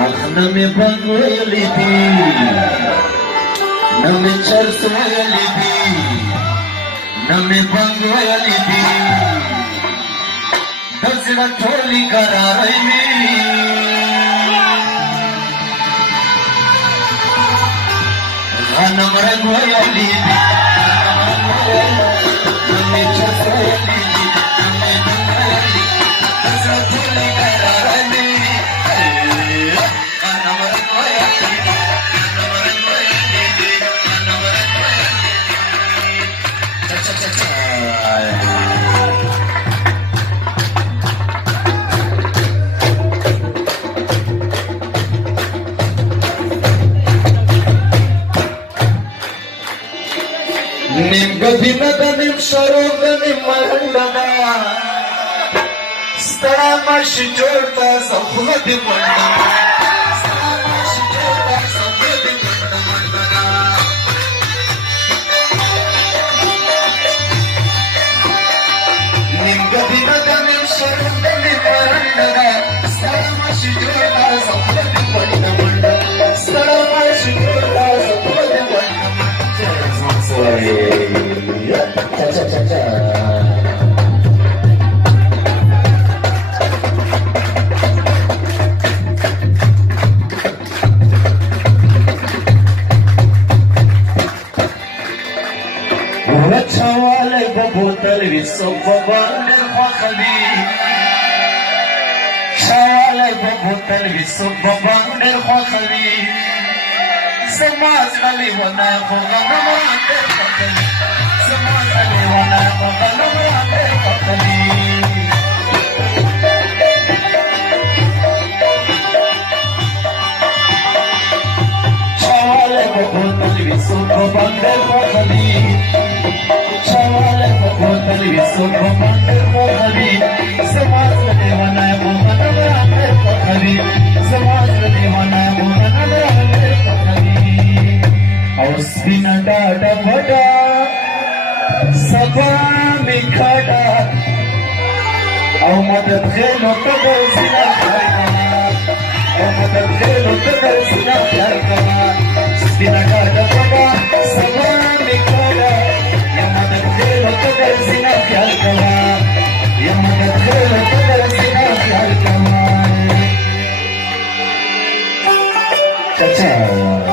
نمی بغلی دی نمی چرسولی دی نمی بغلی دی دزنا ټولی قرارای می غنم رنگ ویلی دی نمی چرسولی دی نمی بغلی دزنا ټولی قرارای می نیم گدینا دا نیم شروع دا نیم مرنده دا ستړی ماشي جوړ دا زخونه دې منډه ستړی ماشي جوړ دا زخونه دې منډه منډه نیم گدینا دا نیم شروع دا نیم مرنده دا ستړی ماشي جوړ دا زخونه دې منډه منډه ستړی ماشي جوړ دا زخونه دې منډه منډه Cha-cha-cha-cha Chawale babotal viso babane khali Chawale babotal viso babane khali Samaj ali wana khogana mate khali Samaj ali wana khogana mate khali Chawale babotal viso babane khali Chawale babotal viso babane khali Samaj ali wana khogana mate khali Samaj ali wana khogana mate khali Ausbina dada bada Sabha mein khada Aur madad khelo tagar zina pyar kana Aur madad khelo tagar zina pyar kana Ausbina dada bada Sabha mein khada Ya madad khelo tagar zina pyar kana Ya madad khelo tagar zina pyar kana Cha-cha